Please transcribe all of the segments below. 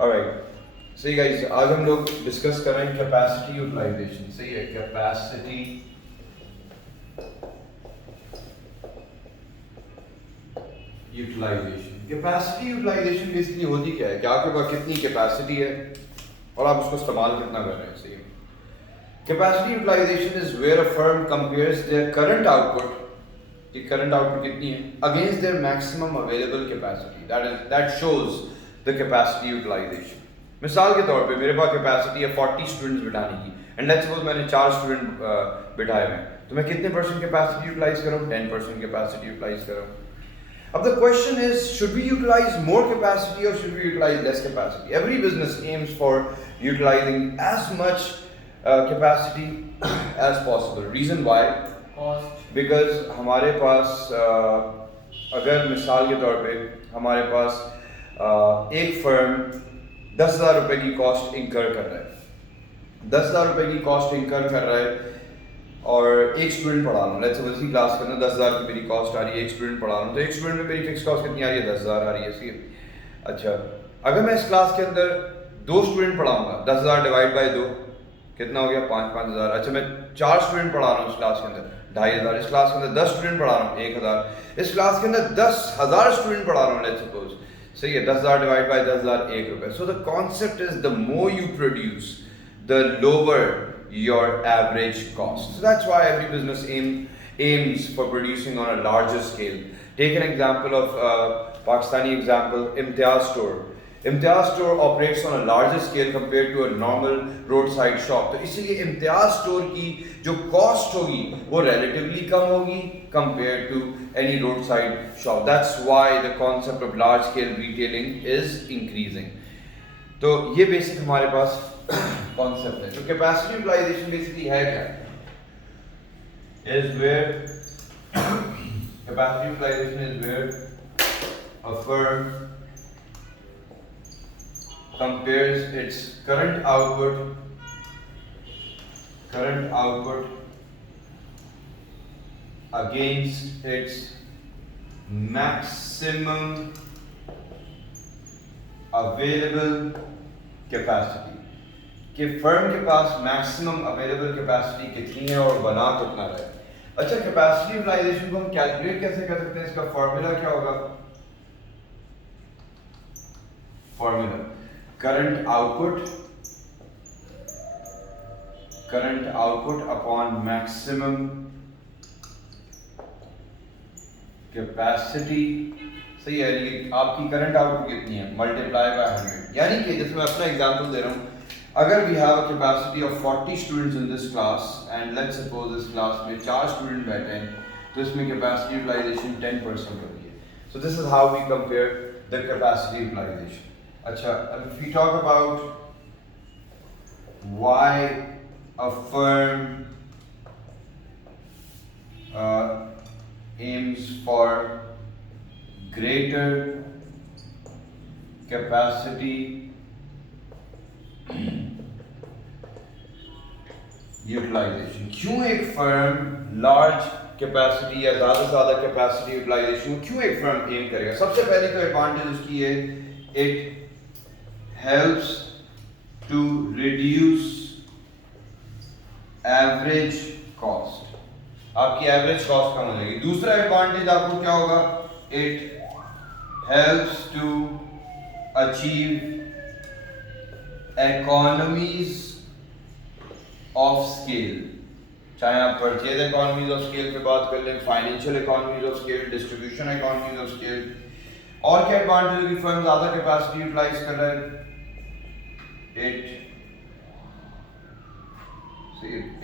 Alright, सही guys, आज हम लोग डिस्कस कर रहे हैं कैपेसिटी यूटिलाइजेशन। सही है, capacity utilisation. Capacity utilisation basically होती क्या है कि आपके पास कितनी कैपेसिटी है और आप उसको इस्तेमाल कितना कर रहे हैं। सही है, capacity utilisation is where a firm compares their current output, कि करंट आउटपुट कितनी है, against their maximum available capacity. That shows the capacity utilisation. मिसाल के तौर पे मेरे पास कैपेसिटी है 40 स्टूडेंट्स बिठाने की, एंड लेट्स सपोज मैंने 4 स्टूडेंट बिठाए हुए हैं, तो मैं कितने परसेंट कैपेसिटी यूटिलाइज कर रहा हूँ? 10% कैपेसिटी यूटिलाइज कर रहा हूँ। अब the question is, should we utilize more capacity or should we utilize less capacity? Every business aims for utilizing as much capacity as possible. Reason why? Cost. Because हमारे पास अगर मिसाल के तौर पे हमारे पास एक फर्म 10,000 रुपये की कॉस्ट इंकर कर रहा है, 10,000 रुपये की कॉस्ट इंकर कर रहा है और एक स्टूडेंट पढ़ा रहा हूँ। लेट्स सपोज इसी क्लास के अंदर 10,000 की मेरी कॉस्ट आ रही है, एक स्टूडेंट पढ़ा रहा हूँ, तो एक स्टूडेंट में मेरी फिक्स कॉस्ट कितनी आ रही है? 10,000 आ रही है। सी अच्छा, अगर मैं इस क्लास के अंदर 2 स्टूडेंट पढ़ाऊंगा, 10,000 डिवाइड बाई 2 कितना हो गया? 5,000। अच्छा, मैं 4 स्टूडेंट पढ़ा रहा हूँ इस क्लास के अंदर, 2,500। इस क्लास के अंदर 10 स्टूडेंट पढ़ा रहा हूँ, 1,000। इस क्लास के अंदर 10,000 स्टूडेंट पढ़ा रहा हूँ, लेट्स सपोज। सही है, 10,000 डिवाइड बाई 10,000, 1 रुपये। So the concept is the more you produce, the lower your average cost. So that's why every business aims for producing on a larger scale. Take an example of Pakistani example, Imtiaz store. Imtiaz store operates on a larger scale compared to a normal roadside shop. तो इसीलिए Imtiaz store की जो cost होगी वो relatively कम होगी compared to any roadside shop. That's why the concept of large scale retailing is increasing. तो ये basic हमारे पास कॉन्सेप्ट है। तो कैपेसिटी यूटिलाइजेशन बेसिकली है क्या? Is where capacity utilisation is where a firm compares its current output against its maximum available capacity, कि firm के पास मैक्सिमम अवेलेबल कैपेसिटी कितनी है और बना कितना रहा है। अच्छा, कैपेसिटी यूटिलाइजेशन को हम कैलकुलेट कैसे कर सकते हैं? इसका फॉर्मूला क्या होगा? Formula current output upon maximum capacity. सही है, ये आपकी करंट आउटपुट कितनी है, मल्टीप्लाई बाय 100। यानी कि जैसे मैं अपना एग्जांपल दे रहा हूँ, अगर we have a capacity of 40 students in this class and let's suppose इस क्लास में 4 स्टूडेंट बैठे हैं, तो इसमें कैपेसिटी यूटिलाइजेशन 10% होती है। So this is how we compare the capacity utilisation. अच्छा, अब if we talk about why a firm aims for greater capacity utilisation, क्यों एक फर्म लार्ज कैपेसिटी या ज़्यादा से ज़्यादा कैपेसिटी यूटिलाइजेशन क्यों एक फर्म एम करेगा? सबसे पहले तो एडवांटेज उसकी है, it helps to reduce average cost. आपकी एवरेज कॉस्ट कम हो जाएगी। दूसरा एडवांटेज आपको क्या होगा? It helps to achieve economies of scale. चाहे आप परचेज इकोनॉमीज ऑफ स्केल पे बात कर लें, financial economies of scale, distribution economies of scale. और क्या एडवांटेज की फर्म ज्यादा कैपेसिटी यूटिलाइज कर रहा है?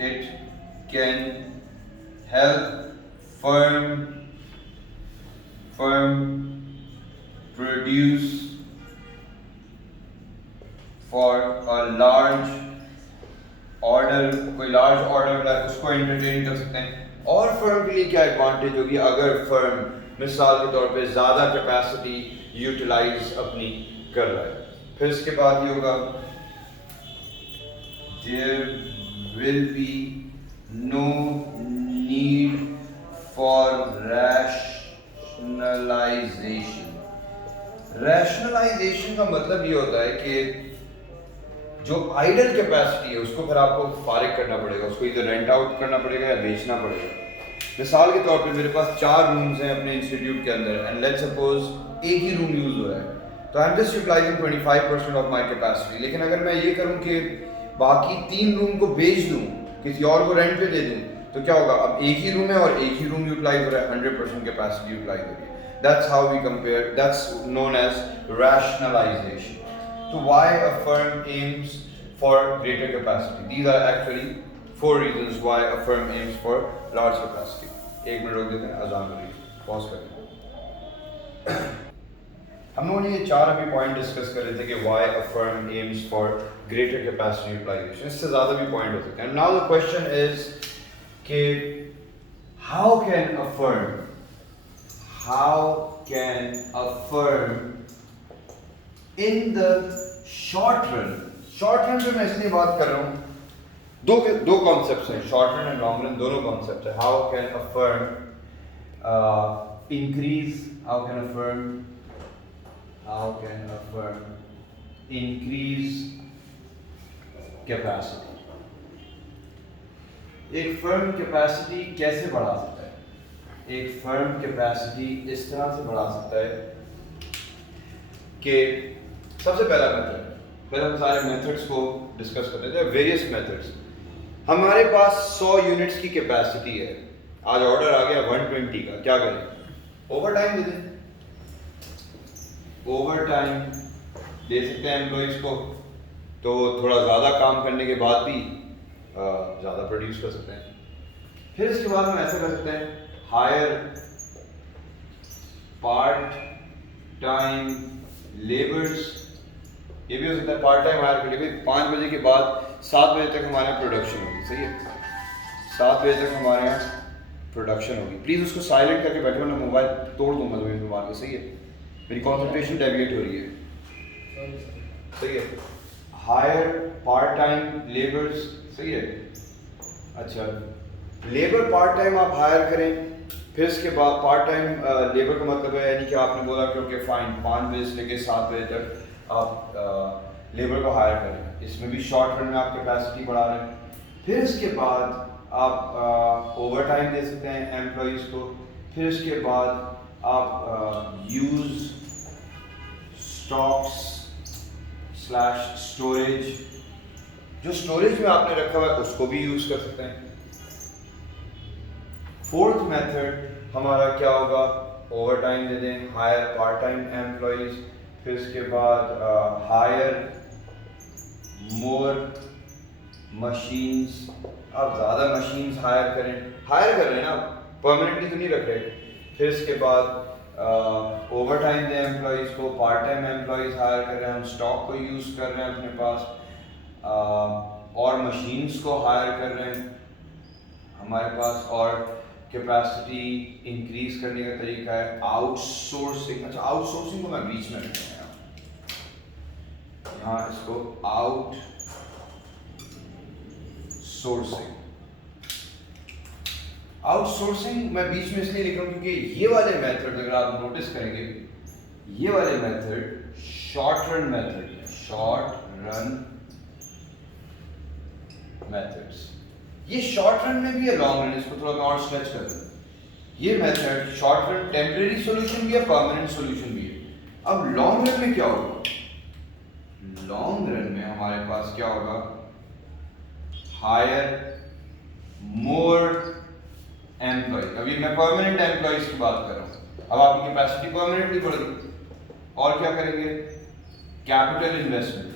It can help firm produce for a large order, कोई large order मिला है उसको entertain कर सकते हैं। और फर्म के लिए क्या एडवांटेज होगी? अगर फर्म मिसाल के तौर पे ज़्यादा कैपेसिटी यूटिलाइज अपनी कर रहा है, फिर इसके बाद ये होगा, there will be no need for rationalization. Rationalisation का मतलब ये होता है कि जो आइडल कैपेसिटी है उसको फिर आपको फारिग करना पड़ेगा, उसको इधर रेंट आउट करना पड़ेगा या बेचना पड़ेगा। मिसाल के तौर पे मेरे पास 4 रूम्स हैं अपने इंस्टीट्यूट के अंदर एंड लेट्स सपोज एक ही रूम यूज़ हो रहा है, तो I am just utilising 25% of my capacity. लेकिन अगर मैं ये करूँ कि बाकी 3 रूम को बेच दूँ, किसी और को रेंट पे दे दूँ, तो क्या होगा, अब एक ही रूम है और एक ही रूम यूटिलाइज हो रहा है, 100% कैपेसिटी यूटिलाइज हो रही है। That's how we compare, that's known as rationalization. So why a firm aims for greater capacity? These are actually 4 reasons why a firm aims for large capacity. एक minute रोक देते हैं, अजान हो रही है, पॉज करते हैं। हम लोगों ने ये 4 अभी पॉइंट डिस्कस कर रहे थे कि why a firm aims for greater capacity utilization. इससे ज़्यादा भी पॉइंट हो सकते हैं। Now the question is कि how can a firm in the short run पे मैं इसलिए बात कर रहा हूँ, दो कॉन्सेप्ट्स हैं, short run and long run, दोनों कॉन्सेप्ट है। How can a firm increase capacity, एक फर्म कैपेसिटी कैसे बढ़ा सकता है? एक फर्म कैपेसिटी इस तरह से बढ़ा सकता है कि सबसे पहला मेथड, पहले हम सारे मेथड्स को डिस्कस करते थे, वेरियस मेथड्स। हमारे पास 100 यूनिट्स की कैपेसिटी है, आज ऑर्डर आ गया 120 का, क्या करें? ओवर टाइम दे दें, ओवर टाइम दे सकते हैं एम्प्लॉइज को, तो थोड़ा ज़्यादा काम करने के बाद भी ज़्यादा प्रोड्यूस कर सकते हैं। फिर इसके बाद हम ऐसा कर सकते हैं, हायर पार्ट टाइम लेबर्स, ये भी हो सकता है पार्ट टाइम हायर कर लिए। 5 बजे के बाद 7 बजे तक हमारे यहाँ प्रोडक्शन होगी, सही है, 7 बजे तक हमारे यहाँ प्रोडक्शन होगी। प्लीज़ उसको साइलेंट करके बैठो, मैं मोबाइल तोड़ दूंगा ज़मीन पे मार के, सही है, मेरी कॉन्सेंट्रेशन डेविएट हो रही है, सही है। हायर पार्ट टाइम लेबर्स, सही है। अच्छा, लेबर पार्ट टाइम आप हायर करें, फिर इसके बाद पार्ट टाइम लेबर का मतलब है यानी कि आपने बोला कि ओके फाइन 5 बजे से लेकर 7 बजे तक आप लेबर को हायर करें, इसमें भी शॉर्ट रन में आप कैपेसिटी बढ़ा रहे हैं। फिर इसके बाद आप ओवर टाइम दे सकते हैं एम्प्लॉइज़ को। फिर इसके बाद आप यूज़ स्टॉक्स स्लैश स्टोरेज, जो स्टोरेज में आपने रखा हुआ है उसको भी यूज़ कर सकते हैं। फोर्थ मेथड हमारा क्या होगा, ओवर टाइम दे दें, हायर पार्ट टाइम एम्प्लॉइज, फिर इसके बाद हायर मोर मशीन्स, आप ज़्यादा मशीन्स हायर करें, हायर कर रहे हैं ना, परमानेंटली तो नहीं रख रहे। फिर इसके बाद ओवर टाइम दें एम्प्लॉइज़ को, पार्ट टाइम एम्प्लॉइज़ हायर कर रहे हैं, हम स्टॉक को यूज़ कर रहे हैं अपने पास, और मशीन्स को हायर कर रहे हैं हमारे पास, और कैपेसिटी इंक्रीज करने का तरीका है आउटसोर्सिंग। अच्छा, आउटसोर्सिंग को मैं बीच में रखूँगा, यहाँ इसको आउटसोर्सिंग मैं बीच में इसलिए लिख रहा हूँ क्योंकि ये वाले मेथड अगर आप नोटिस करेंगे, ये वाले मेथड शॉर्ट रन मेथड है, शॉर्ट रन मेथड्स। ये शॉर्ट रन में भी है, लॉन्ग रन, इसको थोड़ा मैं और स्ट्रेच कर दूं। ये method short run temporary solution भी है, परमानेंट सॉल्यूशन भी है। अब लॉन्ग रन में क्या होगा, लॉन्ग रन में हमारे पास क्या होगा, हायर मोर एम्प्लॉय। अभी मैं परमानेंट एम्प्लॉयज की बात कर रहा हूँ, अब आपकी कैपेसिटी परमानेंटली बढ़ गई, और क्या करेंगे, कैपिटल इन्वेस्टमेंट,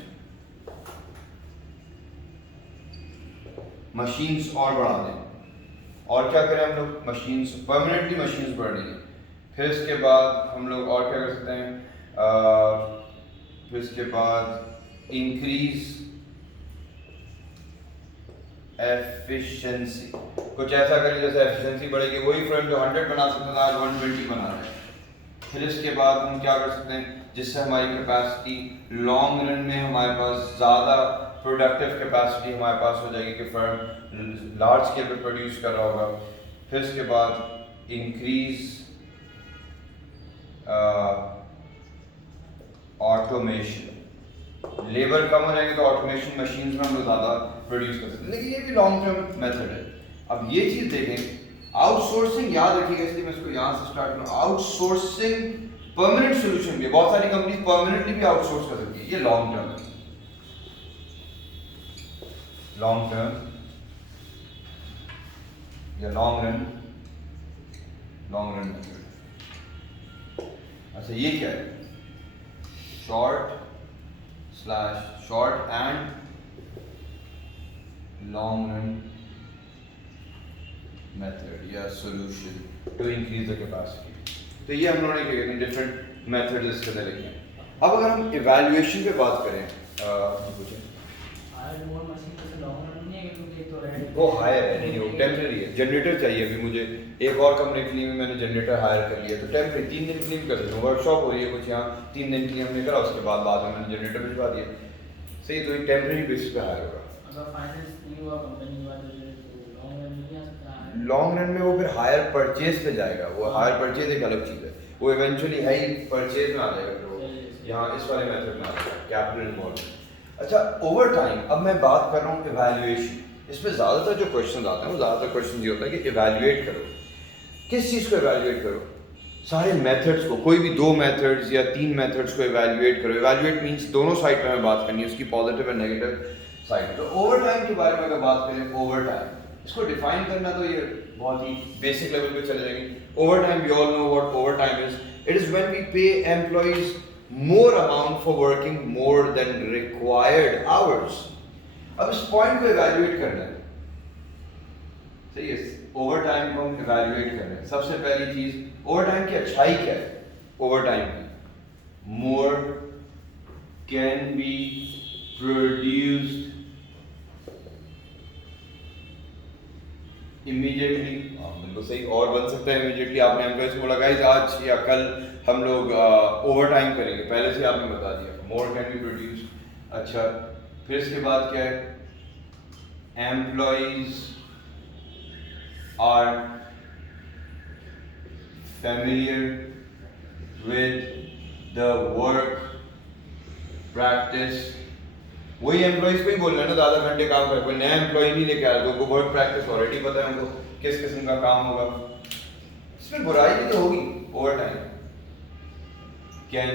मशीन्स और बढ़ा दें, और क्या करें हम लोग, मशीन्स परमानेंटली मशीन्स बढ़ रही हैं। फिर इसके बाद हम लोग और क्या कर सकते हैं, फिर इसके बाद इंक्रीज एफिशिएंसी, कुछ ऐसा करें जैसे एफिशिएंसी बढ़ेगी, वही फर्म जो 100 बना सकता था आज 120 बना रहा है। फिर इसके बाद हम क्या कर सकते हैं जिससे हमारी कैपेसिटी लॉन्ग रन में हमारे पास ज़्यादा प्रोडक्टिव कैपेसिटी हमारे पास हो जाएगी कि फर्म लार्ज स्केल पे प्रोड्यूस कर रहा होगा। फिर इसके बाद इंक्रीज ऑटोमेशन। लेबर कम हो जाएंगे तो ऑटोमेशन मशीन में हम लोग ज़्यादा प्रोड्यूस कर सकते हैं, लेकिन ये भी लॉन्ग टर्म मेथड है। अब ये चीज़ देखें, आउटसोर्सिंग याद रखिएगा, इसलिए मैं इसको यहाँ से स्टार्ट करूँ। आउटसोर्सिंग परमानेंट सोल्यूशन भी है, बहुत सारी कंपनी परमानेंटली भी आउटसोर्स कर सकती है, ये लॉन्ग टर्म है। लॉन्ग टर्म या लॉन्ग रन मेथड। अच्छा ये क्या है? Short and long run method या solution to increase the capacity. तो ये हम लोगों ने डिफरेंट मेथड्स इसके अंदर लिखे हैं। अब अगर हम इवैल्यूएशन पे बात करें, वो हायर है, नहीं वो टेम्परेरी है। जनरेटर चाहिए अभी मुझे, एक और कमरे के लिए भी मैंने जनरेटर हायर कर लिया, तो टेम्परेरी 3 दिन के लिए भी कर सकता हूँ। वर्कशॉप हो रही है कुछ यहाँ, 3 दिन के लिए हमने करा, उसके बाद में मैंने जनरेटर भिजवा दिया, सही। तो ये टेम्परेरी बेसिस पे हायर होगा। लॉन्ग रन में वो फिर हायर परचेज पे जाएगा। वो हायर परचेज एक अलग चीज़ है, वो इवेंचुअली है ही परचेज में आ जाएगा, फिर वो यहाँ इस वाले मेथड में आ जाएगा, कैपिटल इन्वॉल्व। अच्छा ओवर टाइम, अब मैं बात कर रहा हूँ इवैल्यूएशन। इसमें ज़्यादातर जो क्वेश्चन आते हैं वो ज़्यादातर क्वेश्चन ये होता है कि इवैल्यूएट करो, किस चीज़ को इवैल्यूएट करो? सारे मेथड्स को, कोई भी 2 मेथड्स या 3 मेथड्स को इवैल्यूएट करो। इवैल्यूएट मींस दोनों साइड पे हमें बात करनी है, उसकी पॉजिटिव और नेगेटिव साइड। तो ओवर टाइम के बारे में अगर बात करें, ओवर टाइम इसको डिफाइन करना तो ये बहुत ही बेसिक लेवल पे चले जाएंगे। Over time, we all know what over time is. It is when we pay employees more amount for working more than required hours. अब इस पॉइंट को इवैल्यूएट करना है, सही है। ओवर टाइम को हम इवैल्यूएट कर रहे हैं। सबसे पहली चीज, ओवर टाइम की अच्छाई क्या है? ओवर टाइम की more can be produced immediately. बिल्कुल सही, और बन सकता है इमीडिएटली। आपने एम्प्लॉइज को बोला गाइस आज या कल हम लोग ओवर टाइम करेंगे, पहले से आपने बता दिया, मोर कैन बी प्रोड्यूस्ड। अच्छा फिर इसके बाद क्या है? Employees are familiar with the work practice। वही एम्प्लॉइज को ही बोलना है ना, ज़्यादा घंटे काम कर, कोई नया एम्प्लॉय नहीं लेके आया, तो उनको वर्क प्रैक्टिस ऑलरेडी पता है उनको किस किस्म का काम होगा। इसमें बुराई भी तो होगी। Overtime can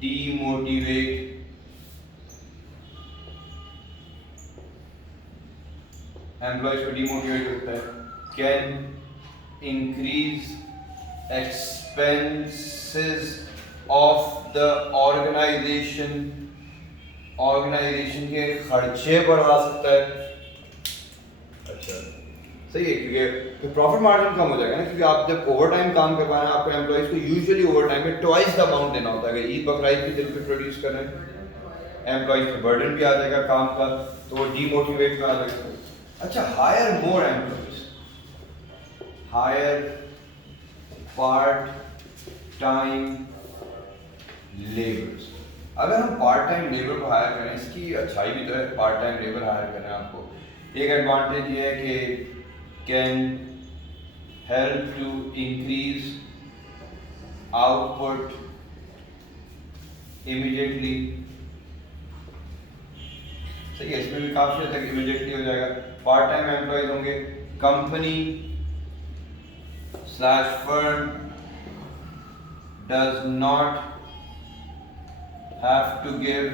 demotivate employees को डीमोटिवेट करता है, can increase expenses of the organization, organisation के खर्चे बढ़ा सकता है। अच्छा सही है, क्योंकि फिर प्रॉफिट मार्जिन कम हो जाएगा ना, क्योंकि आप जब ओवर टाइम काम करवा रहे हैं आपको एम्प्लॉइज को यूजुअली ओवर टाइम में ट्वाइस द अमाउंट देना होता है। अगर ईद बकरीद के दिन पे प्रोड्यूस कर रहे हैं, एम्प्लॉइज पे बर्डन भी आ जाएगा काम का, तो वो डीमोटिवेट में आ जाएगा। अच्छा hire more employees, hire part time labours. अगर हम पार्ट टाइम लेबर को हायर करें, इसकी अच्छाई भी तो है, पार्ट टाइम लेबर हायर करें आपको। एक एडवांटेज ये है कि can help to increase output immediately. सही है, इसमें भी काफी हद तक इमीडिएटली हो जाएगा। पार्ट टाइम एम्प्लॉयज होंगे, company slash firm does not have to give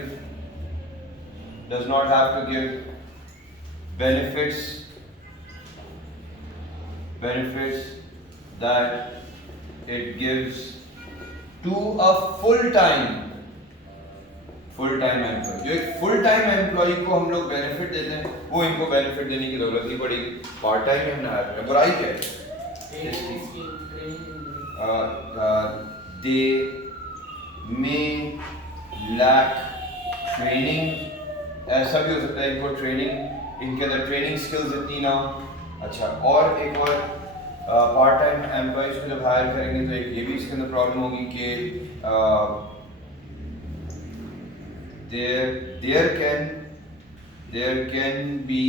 benefits that it gives to a full time employee. जो एक फुल टाइम एम्प्लॉय को हम लोग बेनिफिट देते हैं, वो इनको बेनिफिट देने की जरूरत नहीं पड़ेगी। पार्ट टाइम में हमने हायर किया, बुराई क्या है? they may lack training, ऐसा भी हो सकता है इनको ट्रेनिंग, इनके अंदर ट्रेनिंग स्किल्स इतनी ना हो। अच्छा और एक और पार्ट टाइम एम्प्लॉइज को जब हायर करेंगे तो एक ये भी इसके अंदर प्रॉब्लम होगी कि there can be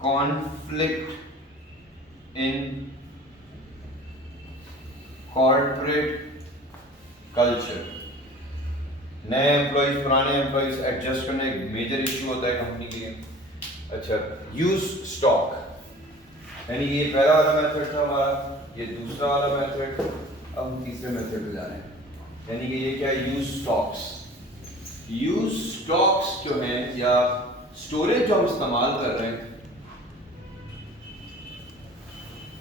conflict in corporate culture। नए एम्प्लॉइज पुराने एम्प्लॉइज एडजस्ट करना एक मेजर इशू होता है कंपनी के लिए। अच्छा, यूज स्टॉक, यानी ये पहला वाला मेथड था हमारा, ये दूसरा वाला मेथड, अब हम तीसरे मेथड पे जा रहे हैं, यानी कि ये क्या है, यूज स्टॉक्स। यूज स्टॉक्स जो हैं या स्टोरेज जो हम इस्तेमाल कर रहे हैं,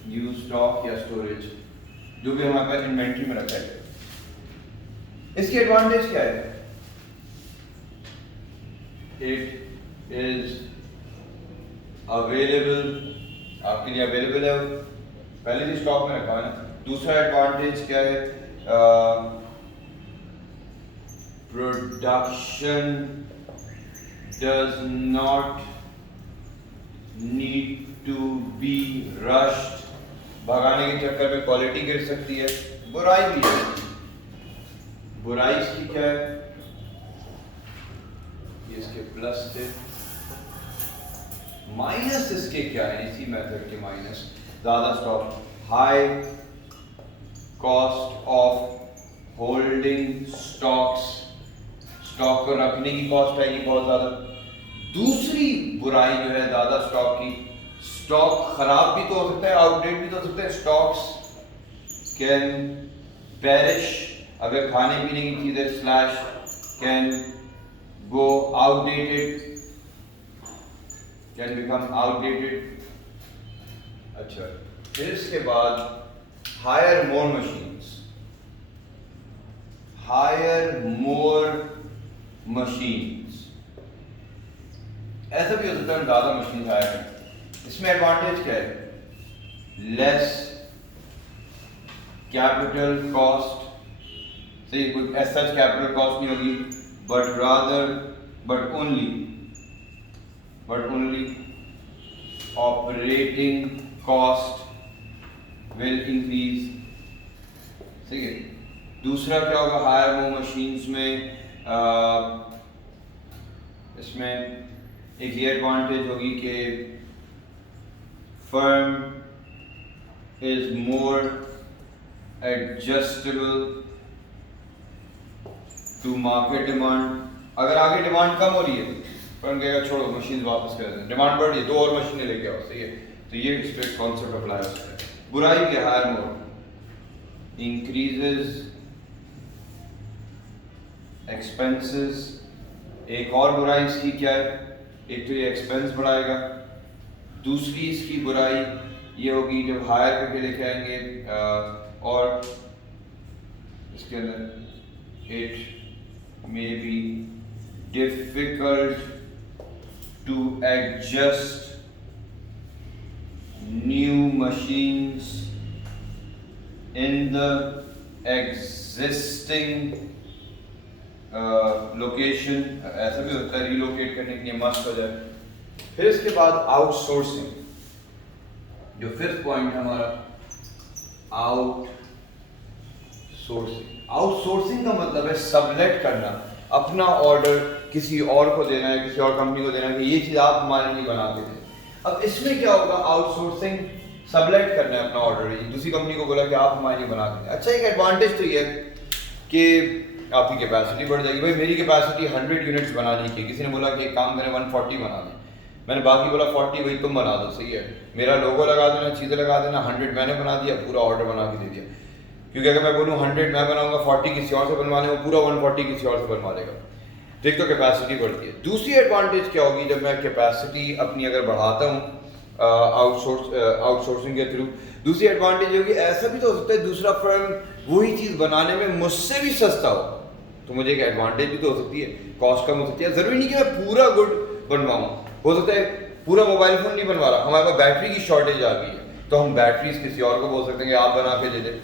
यूज स्टॉक या स्टोरेज जो भी हमारे पास इन्वेंट्री में रखा है, इसकी एडवांटेज क्या है? इट इज अवेलेबल, आपके लिए अवेलेबल है, पहले भी स्टॉक में रखा है ना। दूसरा एडवांटेज क्या है? Production does not need to be rushed, भगाने के चक्कर में क्वालिटी गिर सकती है। बुराई भी है, बुराई इसकी क्या है? ये इसके प्लस थे, माइनस इसके क्या है? इसी मेथड के माइनस, ज्यादा stock, high cost of holding stocks, stock को रखने की कॉस्ट आएगी बहुत ज्यादा। दूसरी बुराई जो है ज्यादा स्टॉक की, स्टॉक खराब भी तो हो सकता है, आउटडेट भी तो हो सकता है। स्टॉक्स कैन पेरिश, अगर खाने पीने की चीजें slash can go outdated, can become outdated. अच्छा, फिर इसके बाद hire more machines, hire more machines, ऐसा भी हो सकता है ज्यादा मशीन हायर है। इसमें एडवांटेज क्या है? लेस कैपिटल कॉस्ट, सही, कोई ऐसा कैपिटल कॉस्ट नहीं होगी, but rather but only operating cost will increase. ठीक है। दूसरा क्या होगा हायर मोर मशीन्स में? इसमें एक ये एडवांटेज होगी कि firm is more adjustable to market demand. अगर आगे डिमांड कम हो रही है, फर्म कहेगा छोड़ो मशीन वापस कर दें, डिमांड बढ़ रही है, 2 और मशीनें लेके आओ, सही है। तो ये इस पे कॉन्सेप्ट अप्लाई होता है। बुराई क्या? Hire more increases expenses. एक और बुराई इसकी क्या है? एक तो ये एक्सपेंस बढ़ाएगा, दूसरी इसकी बुराई ये होगी जब हायर करके लेके आएंगे और इसके अंदर it may be difficult to adjust new machines in the existing location. ऐसा भी होता है रिलोकेट करने के लिए मस्त हो जाए। फिर इसके बाद आउटसोर्सिंग, जो फिफ्थ पॉइंट है हमारा, आउटसोर्सिंग। आउटसोर्सिंग का मतलब है सबलेट करना, अपना ऑर्डर किसी और को देना है, किसी और कंपनी को देना है कि ये चीज़ आप हमारे लिए बना के दें। अब इसमें क्या होगा? आउटसोर्सिंग, सबलेट करना है अपना ऑर्डर, दूसरी कंपनी को बोला कि आप हमारे लिए बना के दें। अच्छा, एक एडवांटेज तो ये है कि आपकी कैपेसिटी बढ़ जाएगी। भाई मेरी कैपेसिटी 100 यूनिट्स बनाने की, किसी ने बोला कि एक काम करें 140 बना दें, मैंने बाकी बोला 40 वही तुम बना दो, सही है, मेरा लोगो लगा देना, चीज़ें लगा देना, 100 मैंने बना दिया, पूरा ऑर्डर बना के दे दिया। क्योंकि अगर मैं बोलूँ 100 मैं बनाऊंगा, 40 किसी और से बनवाने, वो पूरा 140 किसी और से बनवा देगा। तो एक तो कैपेसिटी बढ़ती है। दूसरी एडवांटेज क्या होगी? जब मैं कैपेसिटी अपनी अगर बढ़ाता हूँ आउटसोर्सिंग के थ्रू, दूसरी एडवांटेज होगी, ऐसा भी तो हो सकता है दूसरा फर्म वही चीज़ बनाने में मुझसे भी सस्ता हो, तो मुझे एक एडवांटेज भी तो हो सकती है, कॉस्ट कम हो सकती है। ज़रूरी नहीं कि मैं पूरा गुड बनवाऊँ, हो सकता है पूरा मोबाइल फ़ोन नहीं बनवा रहा, हमारे पास बैटरी की शॉर्टेज आ गई है, तो हम बैटरीज किसी और को बोल सकते हैं कि आप बना के दे दें।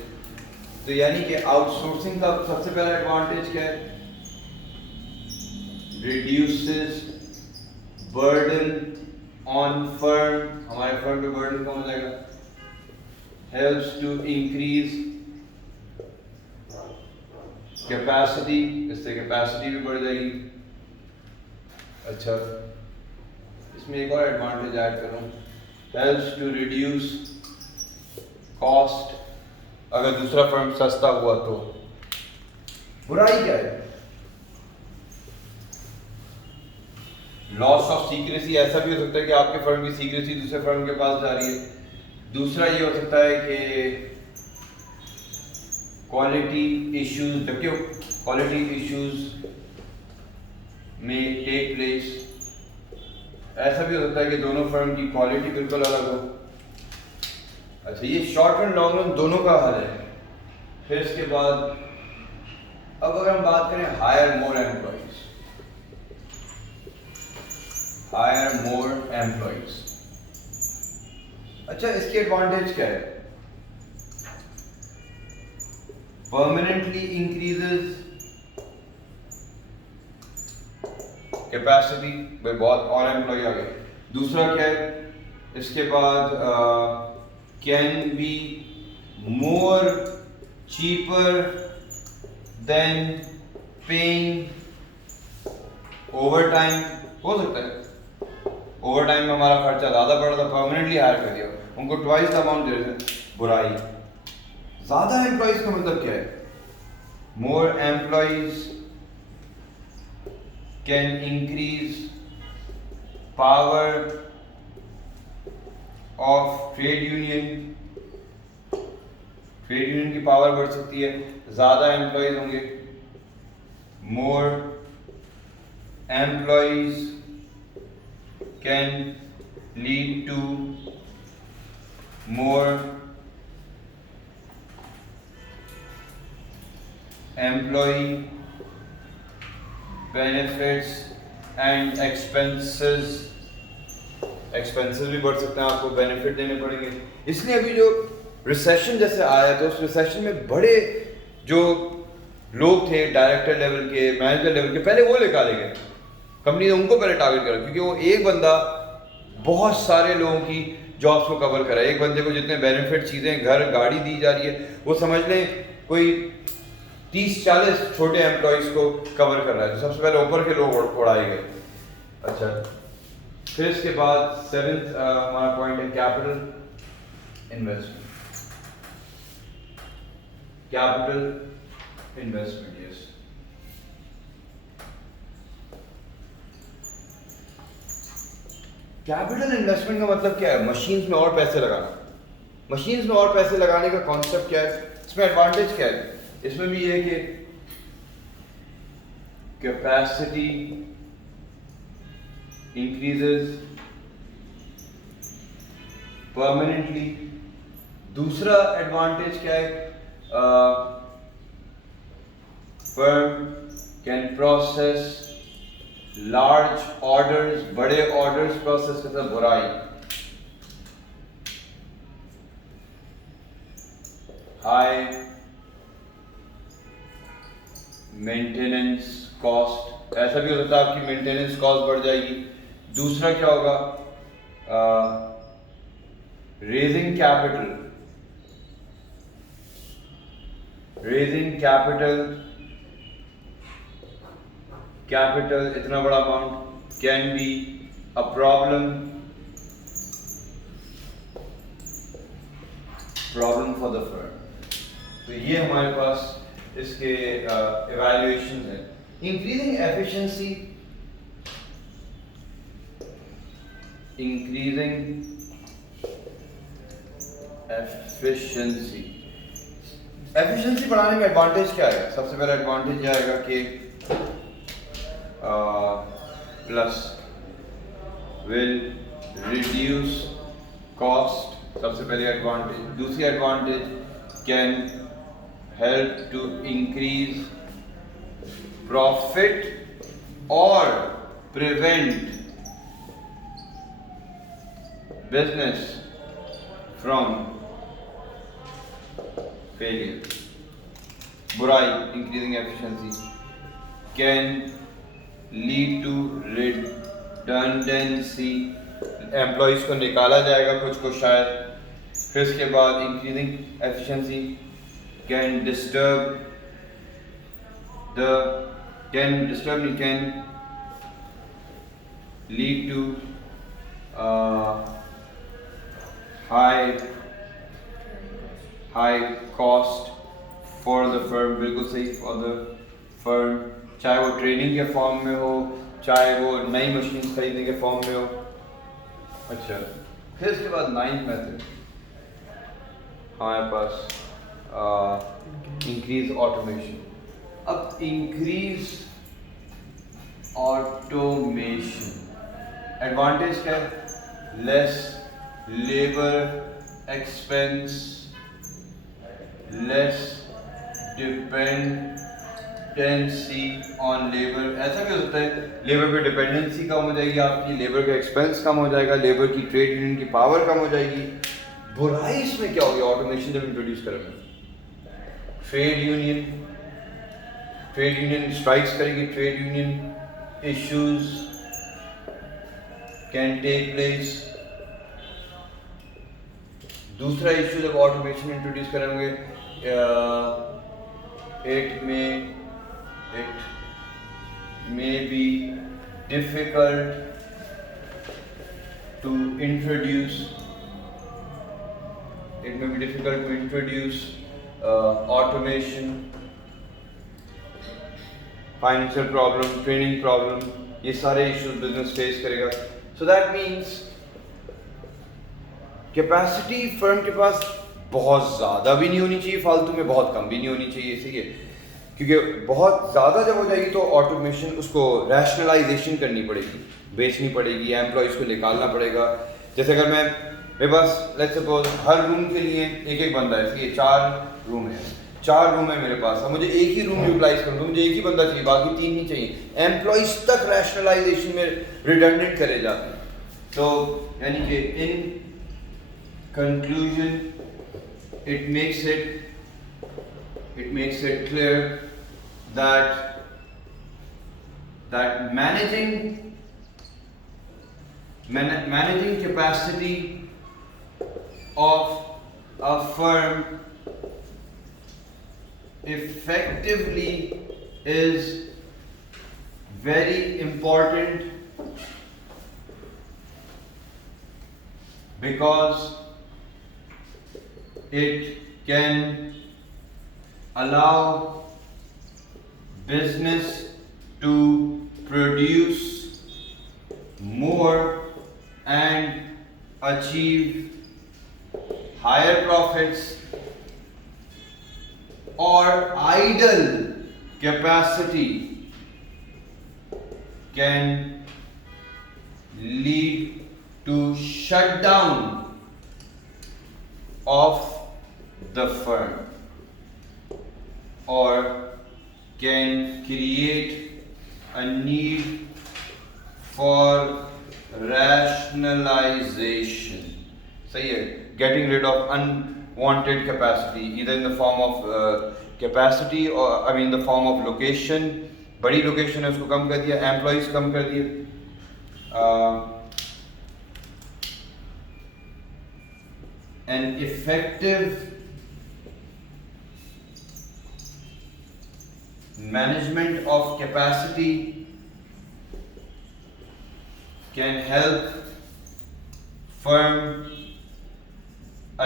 तो यानी कि आउटसोर्सिंग का सबसे पहला एडवांटेज क्या है? रिड्यूसेस बर्डन ऑन फर्म, हमारे फर्म पे बर्डन कम हो जाएगा। हेल्प्स टू इंक्रीज कैपेसिटी, इससे कैपेसिटी भी बढ़ जाएगी। अच्छा, इसमें एक और एडवांटेज ऐड करूँ, हेल्प्स टू रिड्यूस कॉस्ट, अगर दूसरा फर्म सस्ता हुआ तो। बुराई क्या है? लॉस ऑफ सीक्रेसी, ऐसा भी हो सकता है कि आपके फर्म की सीक्रेसी दूसरे फर्म के पास जा रही है। दूसरा ये हो सकता है कि क्वालिटी इश्यूज, जबकि क्वालिटी इश्यूज में टेक प्लेस, ऐसा भी हो सकता है कि दोनों फर्म की क्वालिटी बिल्कुल अलग हो। अच्छा, ये शॉर्ट रन लॉन्ग रन दोनों का हल है। फिर इसके बाद अब अगर हम बात करें higher more employees, higher more employees, अच्छा इसकी एडवांटेज क्या है? परमानेंटली इंक्रीजेस कैपेसिटी, भाई बहुत और एम्प्लॉय आ गए। दूसरा क्या है इसके बाद, can be more cheaper than paying over time. हो सकता है ओवर टाइम में हमारा खर्चा ज़्यादा बढ़ रहा था, परमानेंटली हायर कर दिया, उनको ट्वाइस द अमाउंट दे रहे थे। बुराई, ज़्यादा एम्प्लॉयज़ का मतलब क्या है? More employees can increase power of trade union, trade union की पावर बढ़ सकती है, ज़्यादा एम्प्लॉयज़ होंगे। More employees can lead to more employ benefits and expenses, expenses भी बढ़ सकते हैं, आपको बेनिफिट देने पड़ेंगे। इसलिए अभी जो रिसेशन जैसे आया तो उस रिसेशन में बड़े जो लोग थे डायरेक्टर लेवल के, मैनेजर लेवल के, पहले वो निकाले गए। कंपनी ने उनको पहले टारगेट करा क्योंकि वो एक बंदा बहुत सारे लोगों की जॉब्स को कवर करा। एक बंदे को जितने बेनिफिट चीज़ें, घर, गाड़ी दी जा रही है, वो समझ लें कोई 30-40 छोटे एम्प्लॉयज़ को कवर कर रहा है। तो सबसे पहले ऊपर के लोग उड़ाए गए। अच्छा, फिर इसके बाद सेवेंथ हमारा पॉइंट है capital investment. Capital investment, yes. Capital investment का मतलब क्या है? मशीन्स में और पैसे लगाना। मशीन्स में और पैसे लगाने का कॉन्सेप्ट क्या है? इसमें एडवांटेज क्या है? इसमें भी ये है कि कैपेसिटी इंक्रीजेस परमानेंटली। दूसरा एडवांटेज क्या है? Firm can process large orders, बड़े ऑर्डर्स प्रोसेस करता है। बुराई, हाई मेंटेनेंस कॉस्ट, ऐसा भी हो सकता है आपकी मेंटेनेंस कॉस्ट बढ़ जाएगी। दूसरा क्या होगा? Raising capital, raising capital, capital इतना बड़ा amount can be a problem for the firm. तो ये हमारे पास इसके इवैल्यूएशन है। Increasing efficiency, increasing efficiency, efficiency बढ़ाने में एडवांटेज क्या है? सबसे पहला एडवांटेज यह आएगा कि प्लस विल रिड्यूस कॉस्ट, सबसे पहले एडवांटेज। दूसरी advantage can help to increase profit और प्रिवेंट बिजनेस फ्रॉम फेलियर। बुराई, increasing efficiency can lead to redundancy, employees को निकाला जाएगा कुछ को शायद। फिर इसके बाद increasing efficiency can disturb can lead to high cost for the firm, बिल्कुल सही, फॉर द फर्म, चाहे वो ट्रेनिंग के फॉर्म में हो चाहे वो नई मशीन खरीदने के फॉर्म में हो। अच्छा, फिर उसके बाद 9th मेथड हमारे पास इंक्रीज ऑटोमेशन। अब इंक्रीज ऑटोमेशन एडवांटेज क्या है? Less labour expense, less dependency on labour. ऐसा भी होता है लेबर पे डिपेंडेंसी कम हो जाएगी आपकी, लेबर का एक्सपेंस कम हो जाएगा, लेबर की ट्रेड यूनियन की पावर कम हो जाएगी। बुराई इसमें क्या होगी ऑटोमेशन जब इंट्रोड्यूस करेंगे? ट्रेड यूनियन स्ट्राइक्स करेगी, trade union issues can take place. दूसरा इश्यू जब ऑटोमेशन इंट्रोड्यूस करेंगे, it may be difficult to introduce automation, financial problem, training problem, ये सारे इश्यूज बिजनेस फेस करेगा। So that means capacity firm के पास बहुत ज़्यादा भी नहीं होनी चाहिए फालतू में, बहुत कम भी नहीं होनी चाहिए, इसीलिए क्योंकि बहुत ज़्यादा जब हो जाएगी तो ऑटोमेशन उसको रैशनलाइजेशन करनी पड़ेगी, बेचनी पड़ेगी, एम्प्लॉयज़ को निकालना पड़ेगा। जैसे अगर मेरे पास लेट्स सपोज हर रूम के लिए एक एक बंदा है, ये 4 रूम है, 4 रूम है मेरे पास, अब मुझे एक ही रूम यूटिलाइज करूँ तो मुझे एक ही बंदा चाहिए, बाकी 3 नहीं चाहिए। एम्प्लॉयज़ तक रैशनलाइजेशन में रिडंडेंट करे जाते हैं। तो यानी कि in conclusion it makes it clear that managing capacity of a firm effectively is very important, because it can allow business to produce more and achieve higher profits, or idle capacity can lead to shutdown of the firm, or can create a need for rationalization. सही है, getting rid of unwanted capacity either in the form of capacity or in the form of location. बड़ी location है उसको कम कर दिया, employees कम कर दिए, an effective management of capacity can help firm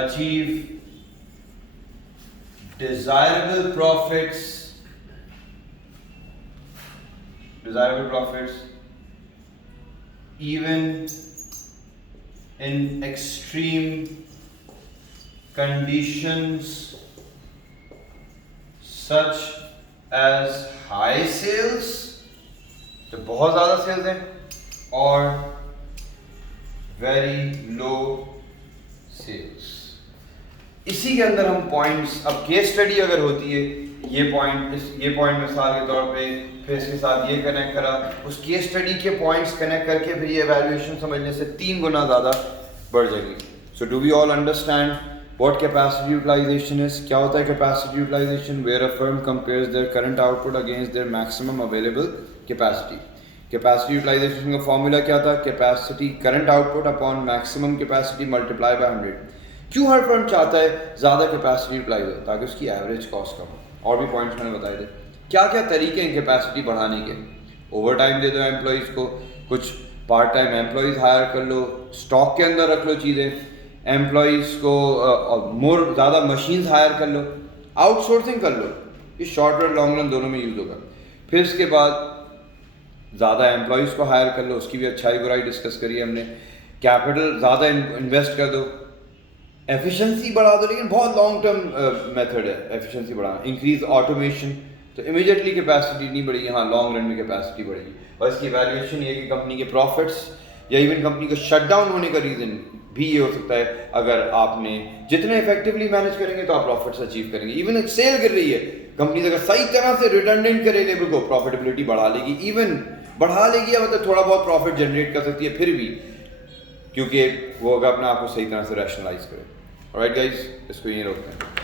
achieve desirable profits even in extreme conditions such as high sales, तो बहुत ज़्यादा सेल्स हैं, और very low sales। इसी के अंदर हम पॉइंट्स, अब केस स्टडी अगर होती है, ये पॉइंट मिसाल के तौर पे, फिर इसके साथ ये कनेक्ट करा, उस केस स्टडी के पॉइंट्स कनेक्ट करके फिर ये एवैल्यूएशन समझने से 3 गुना ज़्यादा बढ़ जाएगी। So do we all understand what capacity utilization is? क्या होता है capacity utilization? Where a firm compares their current output against their maximum available capacity. Capacity utilization का formula क्या था? Capacity current output upon maximum capacity multiplied by 100। क्यों हर firm चाहता है ज़्यादा capacity utilize हो? ताकि उसकी average cost कम हो। और भी points मैंने बताए थे। क्या क्या तरीके हैं capacity बढ़ाने के? Overtime दे दो employees को, कुछ part time employees hire कर लो, stock के अंदर रख लो चीज़ें, एम्प्लॉयज़ को मोर ज़्यादा मशीन्स हायर कर लो, आउटसोर्सिंग कर लो, ये शॉर्ट रन लॉन्ग रन दोनों में यूज़ होगा। फिर इसके बाद ज़्यादा एम्प्लॉयज़ को हायर कर लो, उसकी भी अच्छाई बुराई डिस्कस करी है हमने। कैपिटल ज़्यादा इन्वेस्ट कर दो, एफिशिएंसी बढ़ा दो, लेकिन बहुत लॉन्ग टर्म मेथड है एफिशिएंसी बढ़ाना। इंक्रीज ऑटोमेशन, तो इमीडिएटली कैपेसिटी नहीं बढ़ेगी, हाँ लॉन्ग रन में कैपेसिटी बढ़ेगी। और इसकी वैल्यूएशन ये कि कंपनी के प्रॉफिट्स या इवन कंपनी का शट डाउन होने का रीज़न भी ये हो सकता है, अगर आपने जितने इफेक्टिवली मैनेज करेंगे तो आप प्रॉफिट्स अचीव करेंगे। इवन एक सेल कर रही है कंपनी, अगर सही तरह से रिडंडेंट करे लेबर को, प्रॉफिटेबिलिटी बढ़ा लेगी, इवन बढ़ा लेगी या मतलब थोड़ा बहुत प्रॉफिट जनरेट कर सकती है फिर भी, क्योंकि वो अगर अपने आप को सही तरह से रैशनलाइज करे। ऑलराइट गाइस, इसको यहीं रोकते हैं।